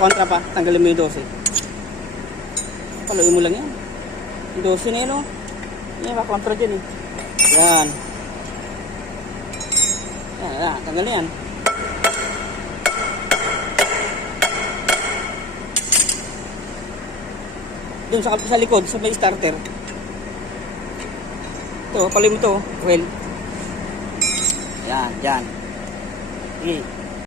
kontra pa, tanggalin mo yung 12. Paluin mo lang yan. Yung 12 na yun, oh. Yan, kontra dyan, eh. Yan. Yan, tanggalin yan. Doon sa likod, sa may starter. Ito, paluin mo ito, well. Yan, yan. Okay.